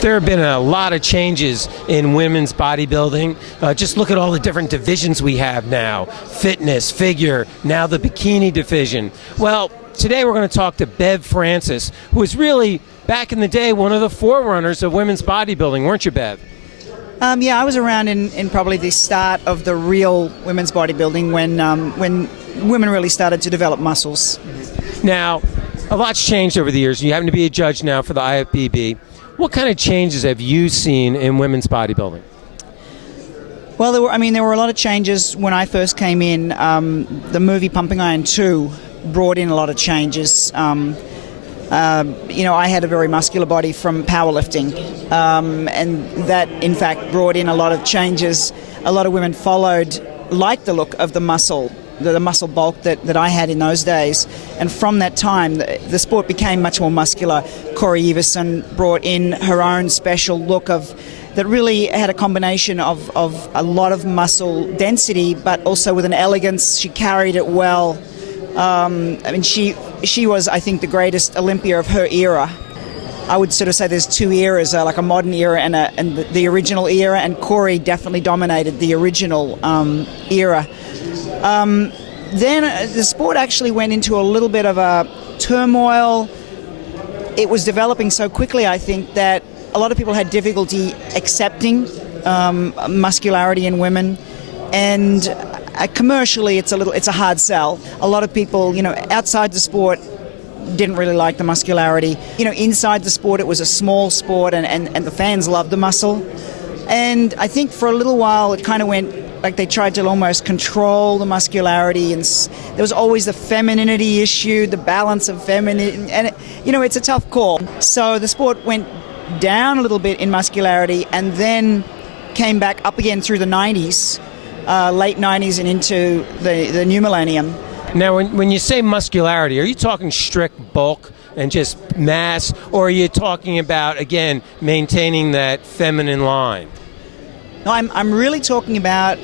There have been a lot of changes in women's bodybuilding. Just look at all the different divisions we have now. Fitness, figure, now the bikini division. Well, today we're going to talk to Bev Francis, who was really, back in the day, one of the forerunners of women's bodybuilding, weren't you, Bev? Yeah, I was around in probably the start of the real women's bodybuilding when women really started to develop muscles. Now, a lot's changed over the years. You happen to be a judge now for the IFBB. What kind of changes have you seen in women's bodybuilding? Well, there were a lot of changes when I first came in. The movie Pumping Iron 2 brought in a lot of changes. I had a very muscular body from powerlifting, and that, in fact, brought in a lot of changes. A lot of women followed, liked the look of the muscle bulk that I had in those days. And from that time, the sport became much more muscular. Corey Everson brought in her own special look that really had a combination of a lot of muscle density, but also with an elegance. She carried it well. She was, I think, the greatest Olympia of her era. I would sort of say there's two eras, like a modern era and the original era, and Corey definitely dominated the original era. Then the sport actually went into a little bit of a turmoil. It was developing so quickly, I think, that a lot of people had difficulty accepting muscularity in women, and commercially it's a hard sell. A lot of people, outside the sport didn't really like the muscularity. Inside the sport it was a small sport, and the fans loved the muscle. And I think for a little while it kind of went like they tried to almost control the muscularity, and there was always the femininity issue, the balance of feminine, and it's a tough call. So the sport went down a little bit in muscularity and then came back up again through the 90s, late 90s and into the new millennium. Now, when you say muscularity, are you talking strict bulk and just mass, or are you talking about, again, maintaining that feminine line? No, I'm really talking about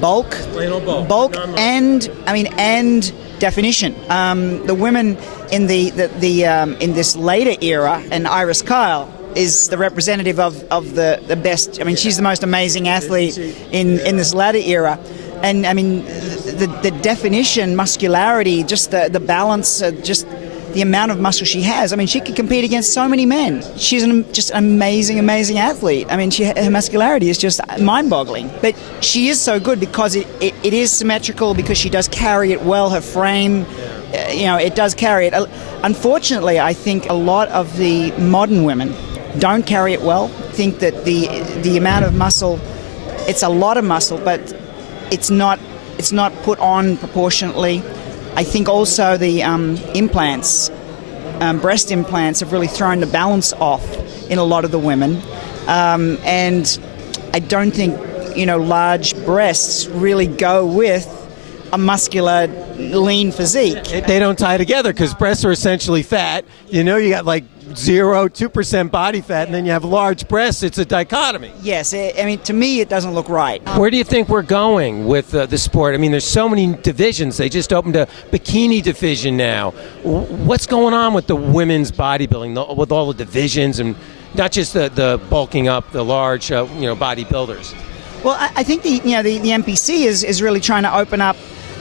bulk. Plain old bulk. Bulk and definition. The women in in this later era, and Iris Kyle is the representative of the best. She's the most amazing athlete in this latter era. And the definition, muscularity, just the balance, just the amount of muscle she has. She could compete against so many men. She's just an amazing athlete. Her muscularity is just mind-boggling. But she is so good because it is symmetrical, because she does carry it well. Her frame, it does carry it. Unfortunately, I think a lot of the modern women don't carry it well. Think that the amount of muscle, it's a lot of muscle, but it's not put on proportionately. I think also the implants, breast implants, have really thrown the balance off in a lot of the women. And I don't think, large breasts really go with a muscular, lean physique. They don't tie together because breasts are essentially fat. You got like 2% body fat, and then you have large breasts. It's a dichotomy. Yes, to me it doesn't look right. Where do you think we're going with the sport? There's so many divisions. They just opened a bikini division now. What's going on with the women's bodybuilding, with all the divisions, and not just the bulking up, the large bodybuilders? Well, I think the NPC is really trying to open up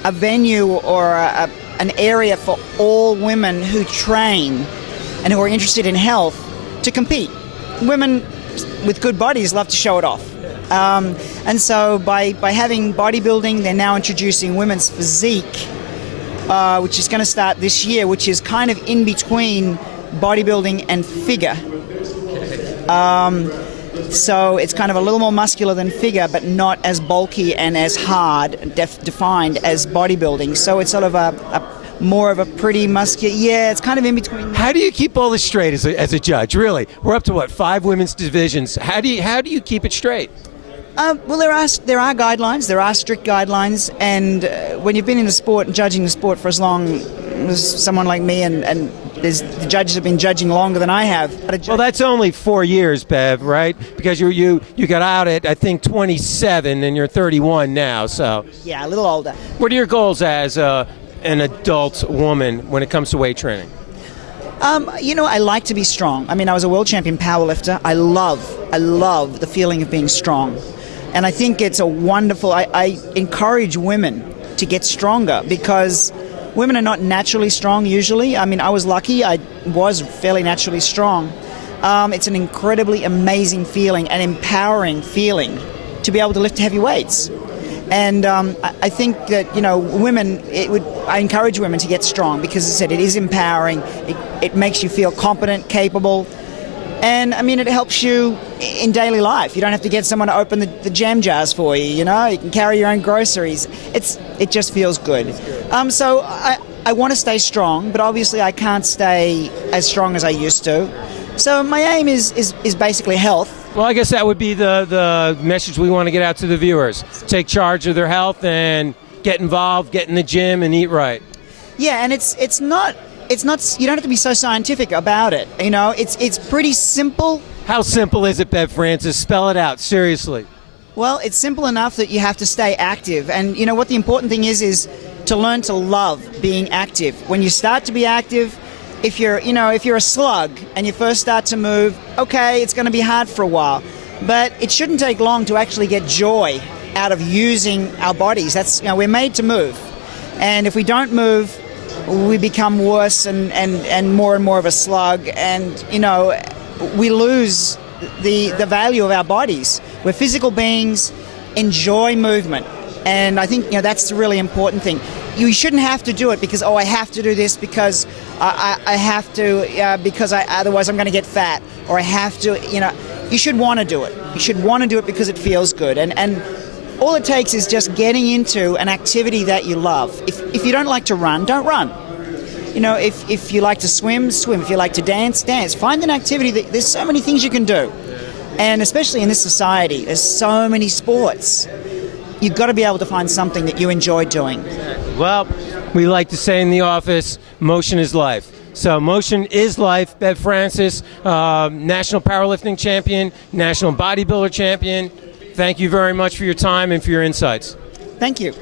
a venue or an area for all women who train and who are interested in health to compete. Women with good bodies love to show it off. And so by having bodybuilding, they're now introducing women's physique, which is going to start this year, which is kind of in between bodybuilding and figure. So it's kind of a little more muscular than figure, but not as bulky and as hard, defined as bodybuilding. So it's sort of more of a pretty muscular. Yeah, it's kind of in between. How do you keep all this straight as a judge? Really, we're up to 5 women's divisions. How do you keep it straight? Well, there are guidelines. There are strict guidelines, and when you've been in the sport and judging the sport for as long as someone like me, and the judges have been judging longer than I have. Well, that's only 4 years, Bev, right? Because you got out at, I think, 27, and you're 31 now. So yeah, a little older. What are your goals as an adult woman when it comes to weight training? I like to be strong. I mean, I was a world champion powerlifter. I love the feeling of being strong. And I think it's a wonderful, I encourage women to get stronger because women are not naturally strong usually. I mean, I was lucky. I was fairly naturally strong. It's an incredibly amazing feeling, an empowering feeling to be able to lift heavy weights. And I think that, women, I encourage women to get strong because, as I said, it is empowering. It makes you feel competent, capable. And, I mean, it helps you in daily life. You don't have to get someone to open the jam jars for you, You can carry your own groceries. It just feels good. So I want to stay strong, but obviously I can't stay as strong as I used to. So my aim is basically health. Well, I guess that would be the message we want to get out to the viewers. Take charge of their health and get involved, get in the gym, and eat right. Yeah, and it's not. You don't have to be so scientific about it. It's pretty simple. How simple is it, Bev Francis? Spell it out, seriously. Well, it's simple enough that you have to stay active. And what the important thing is to learn to love being active. When you start to be active, if you're a slug and you first start to move, okay, it's going to be hard for a while. But it shouldn't take long to actually get joy out of using our bodies. That's, we're made to move. And if we don't move, we become worse and more of a slug, and we lose the value of our bodies. We're physical beings, enjoy movement, and I think that's the really important thing. You shouldn't have to do it because I have to do this because I have to because otherwise I'm going to get fat, or I have to. You should want to do it. You should want to do it because it feels good, and all it takes is just getting into an activity that you love. If you don't like to run, don't run. If you like to swim, swim. If you like to dance, dance. Find an activity there's so many things you can do. And especially in this society, there's so many sports. You've got to be able to find something that you enjoy doing. Well, we like to say in the office, motion is life. So motion is life. Bev Francis, national powerlifting champion, national bodybuilder champion. Thank you very much for your time and for your insights. Thank you.